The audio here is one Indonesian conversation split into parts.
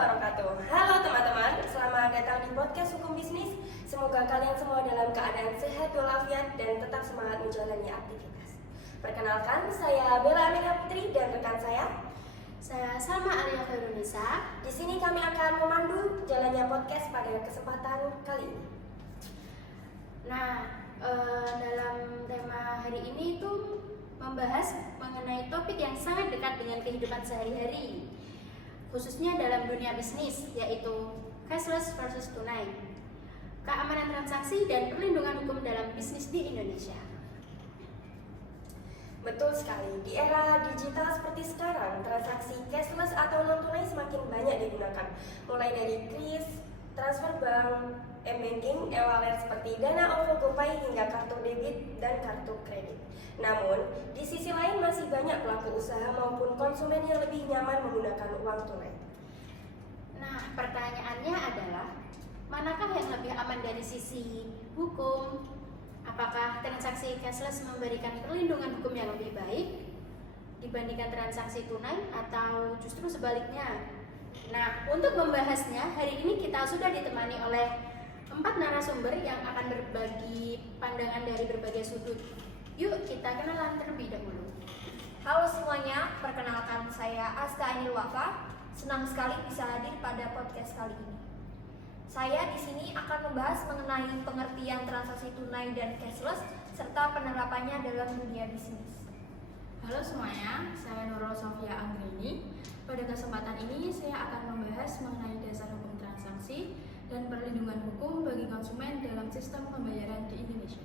wabarakatuh. Halo teman-teman, selamat datang di podcast Hukum Bisnis. Semoga kalian semua dalam keadaan sehat walafiat dan tetap semangat menjalani aktivitas. Perkenalkan, saya Bella Amelia Putri dan rekan saya Salma Arya Khairunisa. Di sini kami akan memandu jalannya podcast pada kesempatan kali ini. Dalam tema hari ini itu membahas mengenai topik yang sangat dekat dengan kehidupan sehari-hari, khususnya dalam dunia bisnis, yaitu cashless versus tunai, keamanan transaksi dan perlindungan hukum dalam bisnis di Indonesia. Betul sekali, di era digital seperti sekarang, transaksi cashless atau non-tunai semakin banyak digunakan, mulai dari kris, transfer bank, m-banking, e-wallet seperti Dana, OVO, GoPay hingga kartu debit dan kartu kredit. Namun, di sisi lain masih banyak pelaku usaha maupun konsumen yang lebih nyaman menggunakan uang tunai. Nah, pertanyaannya adalah, manakah yang lebih aman dari sisi hukum? Apakah transaksi cashless memberikan perlindungan hukum yang lebih baik dibandingkan transaksi tunai atau justru sebaliknya? Nah, untuk membahasnya, hari ini kita sudah ditemani oleh 4 narasumber yang akan berbagi pandangan dari berbagai sudut. Yuk kita kenalan terlebih dahulu. Halo semuanya, perkenalkan saya Aska Ainil Wafa. Senang sekali bisa hadir pada podcast kali ini. Saya di sini akan membahas mengenai pengertian transaksi tunai dan cashless serta penerapannya dalam dunia bisnis. Halo semuanya, saya Nurul Sofia Anggrini. Pada kesempatan ini saya akan membahas mengenai dasar hukum transaksi dan perlindungan hukum bagi konsumen dalam sistem pembayaran di Indonesia.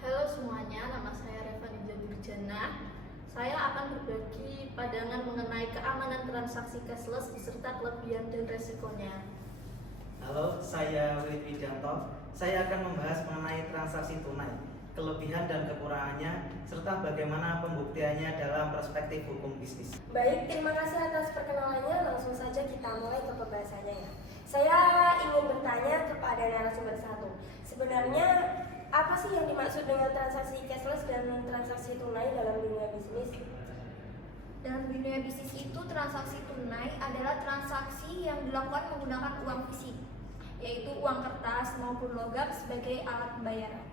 Halo semuanya, nama saya Reva Ninja Durjana. Saya akan berbagi pandangan mengenai keamanan transaksi cashless beserta kelebihan dan resikonya. Halo, saya Willy Widianto. Saya akan membahas mengenai transaksi tunai, kelebihan dan kekurangannya, serta bagaimana pembuktiannya dalam perspektif hukum bisnis. Baik, terima kasih atas perkenalannya. Langsung saja kita mulai ke pembahasannya ya. Saya ingin bertanya kepada narasumber satu. Sebenarnya apa sih yang dimaksud dengan transaksi cashless dan transaksi tunai dalam dunia bisnis? Dalam dunia bisnis itu transaksi tunai adalah transaksi yang dilakukan menggunakan uang fisik, yaitu uang kertas maupun logam sebagai alat pembayaran.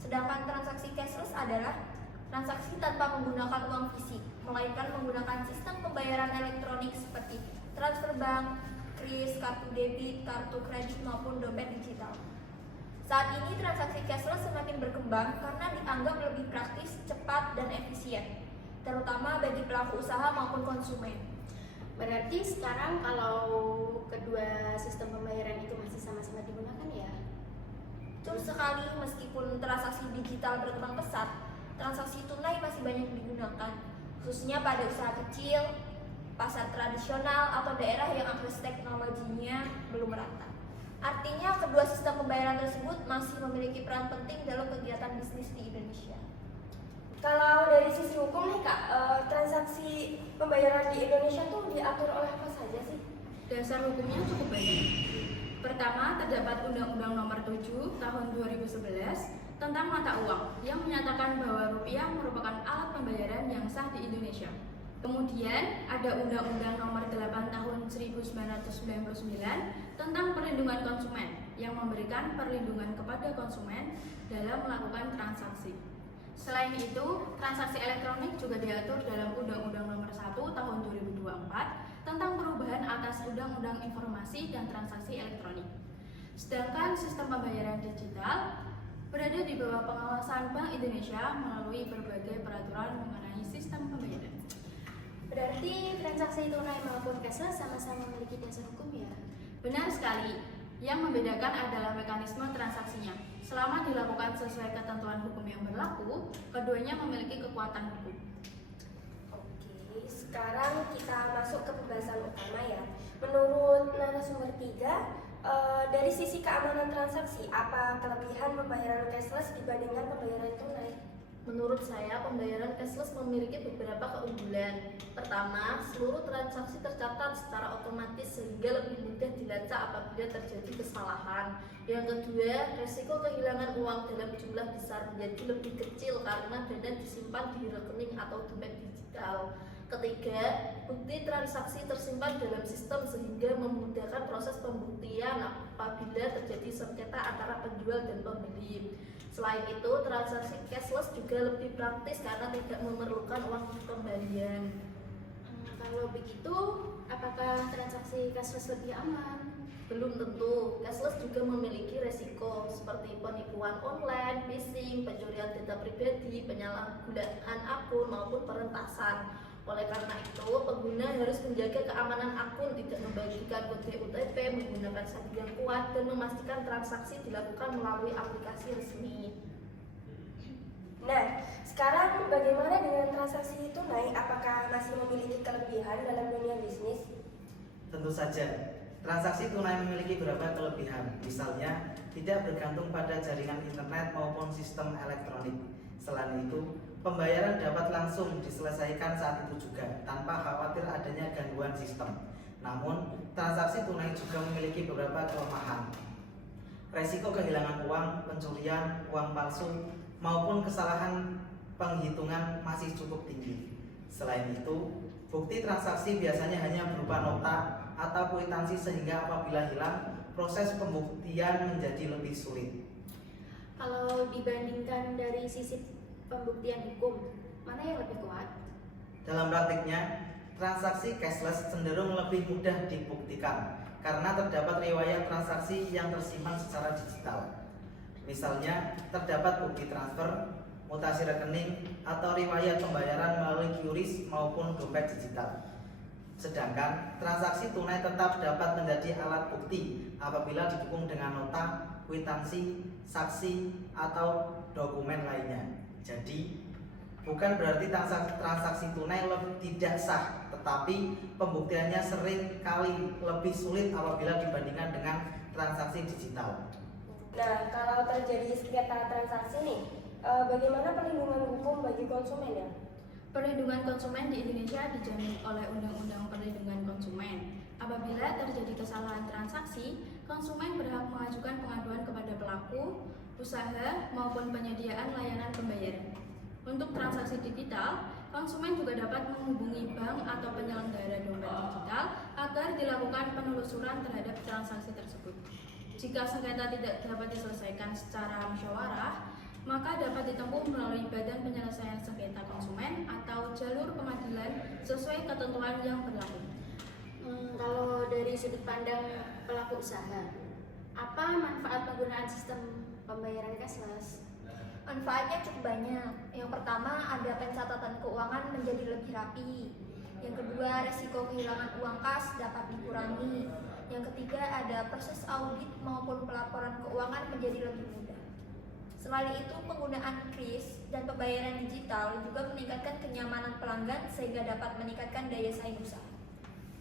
Sedangkan transaksi cashless adalah transaksi tanpa menggunakan uang fisik, melainkan menggunakan sistem pembayaran elektronik seperti transfer bank, kris, kartu debit, kartu kredit maupun dompet digital. Saat ini transaksi cashless semakin berkembang karena dianggap lebih praktis, cepat, dan efisien, terutama bagi pelaku usaha maupun konsumen. Berarti sekarang kalau kedua sistem pembayaran itu masih sama-sama digunakan ya? Betul sekali, meskipun transaksi digital berkembang pesat, transaksi tunai masih banyak digunakan, khususnya pada usaha kecil, pasar tradisional, atau daerah yang akses teknologinya belum merata. Artinya, kedua sistem pembayaran tersebut masih memiliki peran penting dalam kegiatan bisnis di Indonesia. Kalau dari sisi hukum nih Kak, transaksi pembayaran di Indonesia tuh diatur oleh apa saja sih? Dasar hukumnya cukup banyak. Pertama, terdapat Undang-Undang Nomor 7 Tahun 2011 tentang mata uang yang menyatakan bahwa rupiah merupakan alat pembayaran yang sah di Indonesia. Kemudian ada Undang-Undang Nomor 8 Tahun 1999 tentang perlindungan konsumen yang memberikan perlindungan kepada konsumen dalam melakukan transaksi. Selain itu, transaksi elektronik juga diatur dalam Undang-Undang Nomor 1 Tahun 2024 tentang perubahan atas Undang-Undang Informasi dan Transaksi Elektronik. Sedangkan sistem pembayaran digital berada di bawah pengawasan Bank Indonesia melalui berbagai peraturan mengenai sistem pembayaran. Berarti transaksi tunai maupun cashless sama-sama memiliki dasar hukum ya? Benar sekali. Yang membedakan adalah mekanisme transaksinya. Selama dilakukan sesuai ketentuan hukum yang berlaku, keduanya memiliki kekuatan hukum. Oke, sekarang kita masuk ke pembahasan utama ya. Menurut narasumber 3, dari sisi keamanan transaksi, apa kelebihan pembayaran cashless dibandingkan pembayaran tunai? Menurut saya, pembayaran cashless memiliki beberapa keunggulan. Pertama, seluruh transaksi tercatat secara otomatis sehingga lebih mudah dilacak apabila terjadi kesalahan. Yang kedua, resiko kehilangan uang dalam jumlah besar menjadi lebih kecil karena dana disimpan di rekening atau dompet digital. Ketiga, bukti transaksi tersimpan dalam sistem sehingga memudahkan proses pembuktian apabila terjadi sengketa antara penjual dan pembeli. Selain itu, transaksi cashless juga lebih praktis karena tidak memerlukan uang kembalian. Kalau begitu, apakah transaksi cashless lebih aman? Belum tentu, cashless juga memiliki resiko seperti penipuan online, phishing, pencurian data pribadi, penyalahgunaan akun maupun peretasan. Oleh karena itu, pengguna harus menjaga keamanan akun, tidak membagikan kode OTP, menggunakan sandi yang kuat, dan memastikan transaksi dilakukan melalui aplikasi resmi. Nah, sekarang bagaimana dengan transaksi tunai? Apakah masih memiliki kelebihan dalam dunia bisnis? Tentu saja, transaksi tunai memiliki beberapa kelebihan. Misalnya, tidak bergantung pada jaringan internet maupun sistem elektronik. Selain itu, pembayaran dapat langsung diselesaikan saat itu juga, tanpa khawatir adanya gangguan sistem. Namun, transaksi tunai juga memiliki beberapa kelemahan. Resiko kehilangan uang, pencurian, uang palsu, maupun kesalahan penghitungan masih cukup tinggi. Selain itu, bukti transaksi biasanya hanya berupa nota atau kwitansi sehingga apabila hilang, proses pembuktian menjadi lebih sulit. Kalau dibandingkan dari sisi pembuktian hukum, mana yang lebih kuat? Dalam praktiknya, transaksi cashless cenderung lebih mudah dibuktikan karena terdapat riwayat transaksi yang tersimpan secara digital. Misalnya, terdapat bukti transfer, mutasi rekening, atau riwayat pembayaran melalui QRIS maupun dompet digital. Sedangkan transaksi tunai tetap dapat menjadi alat bukti apabila didukung dengan nota, kwitansi, saksi, atau dokumen lainnya. Jadi, bukan berarti transaksi tunai tidak sah, tetapi pembuktiannya sering kali lebih sulit apabila dibandingkan dengan transaksi digital. Nah, kalau terjadi sengketa transaksi nih, bagaimana perlindungan hukum bagi konsumen ya? Perlindungan konsumen di Indonesia dijamin oleh Undang-Undang Perlindungan Konsumen. Apabila terjadi kesalahan transaksi, konsumen berhak mengajukan pengaduan kepada pelaku usaha maupun penyediaan layanan pembayaran. Untuk transaksi digital, konsumen juga dapat menghubungi bank atau penyelenggara dompet digital agar dilakukan penelusuran terhadap transaksi tersebut. Jika sengketa tidak dapat diselesaikan secara musyawarah, maka dapat ditempuh melalui Badan Penyelesaian Sengketa Konsumen atau jalur pengadilan sesuai ketentuan yang berlaku. Kalau dari sudut pandang pelaku usaha, apa manfaat penggunaan sistem pembayaran cashless? Manfaatnya cukup banyak. Yang pertama, ada pencatatan keuangan menjadi lebih rapi. Yang kedua, resiko kehilangan uang kas dapat dikurangi. Yang ketiga, ada proses audit maupun pelaporan keuangan menjadi lebih mudah. Selain itu, penggunaan kris dan pembayaran digital juga meningkatkan kenyamanan pelanggan sehingga dapat meningkatkan daya saing usaha.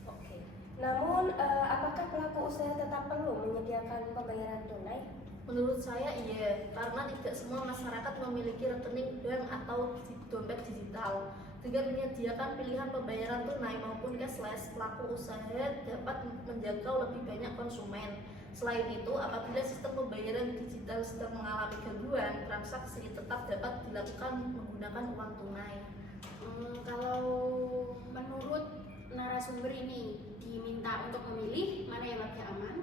Oke. Namun, apakah pelaku usaha tetap perlu menyediakan pembayaran tunai? Menurut saya iya, karena tidak semua masyarakat memiliki rekening bank atau dompet digital. Dengan menyediakan pilihan pembayaran tunai maupun cashless, pelaku usaha dapat menjangkau lebih banyak konsumen. Selain itu, apabila sistem pembayaran digital sedang mengalami gangguan, transaksi tetap dapat dilakukan menggunakan uang tunai. Kalau menurut narasumber ini diminta untuk memilih mana yang lebih aman?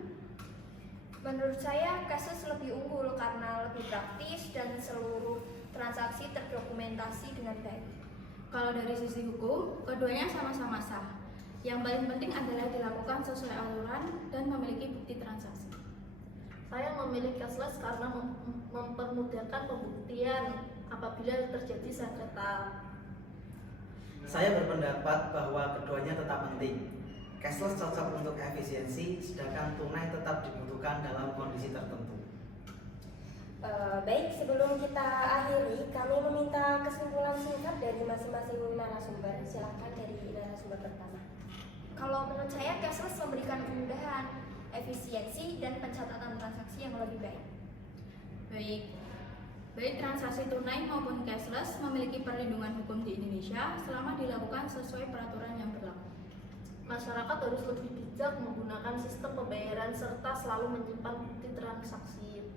Menurut saya, cashless lebih unggul karena lebih praktis dan seluruh transaksi terdokumentasi dengan baik. Kalau dari sisi hukum, keduanya sama-sama sah. Yang paling penting adalah dilakukan sesuai aturan dan memiliki bukti transaksi. Saya memilih cashless karena mempermudahkan pembuktian apabila terjadi sengketa. Saya berpendapat bahwa keduanya tetap penting. Cashless cocok untuk efisiensi, sedangkan tunai tetap dibutuhkan dalam kondisi tertentu. Baik, sebelum kita akhiri, kami meminta kesimpulan singkat dari masing-masing narasumber. Silakan dari narasumber pertama. Kalau menurut saya, cashless memberikan kemudahan, efisiensi, dan pencatatan transaksi yang lebih baik. Baik transaksi tunai maupun cashless memiliki perlindungan hukum di Indonesia selama dilakukan sesuai peraturan yang berlaku. Masyarakat harus lebih bijak menggunakan sistem pembayaran serta selalu menyimpan bukti transaksi.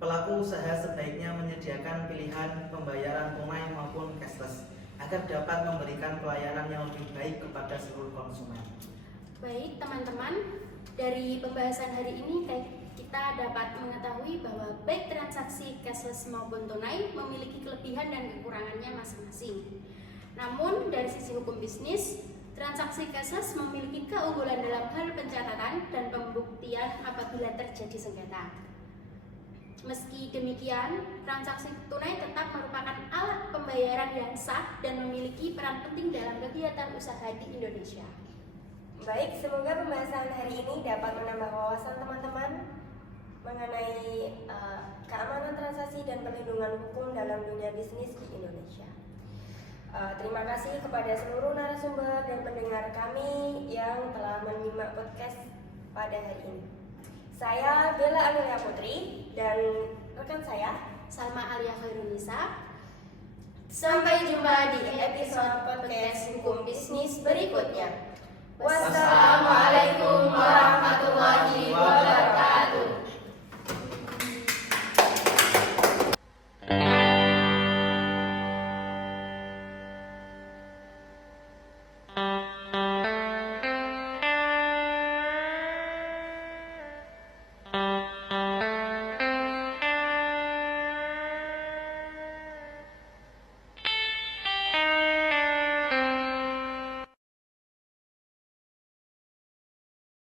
Pelaku usaha sebaiknya menyediakan pilihan pembayaran tunai maupun cashless agar dapat memberikan pelayanan yang lebih baik kepada seluruh konsumen. Baik teman-teman, dari pembahasan hari ini kita dapat mengetahui bahwa baik transaksi cashless maupun tunai memiliki kelebihan dan kekurangannya masing-masing. Namun dari sisi hukum bisnis, transaksi cashless memiliki keunggulan dalam hal pencatatan dan pembuktian apabila terjadi sengketa. Meski demikian, transaksi tunai tetap merupakan alat pembayaran yang sah dan memiliki peran penting dalam kegiatan usaha di Indonesia. Baik, semoga pembahasan hari ini dapat menambah wawasan teman-teman mengenai keamanan transaksi dan perlindungan hukum dalam dunia bisnis di Indonesia. Terima kasih kepada seluruh narasumber dan pendengar kami yang telah menyimak podcast pada hari ini. Saya Bella Amelia Putri dan rekan saya Salma Alia Khairunisa. Sampai jumpa di episode podcast Hukum Bisnis berikutnya. Wassalamualaikum warahmatullahi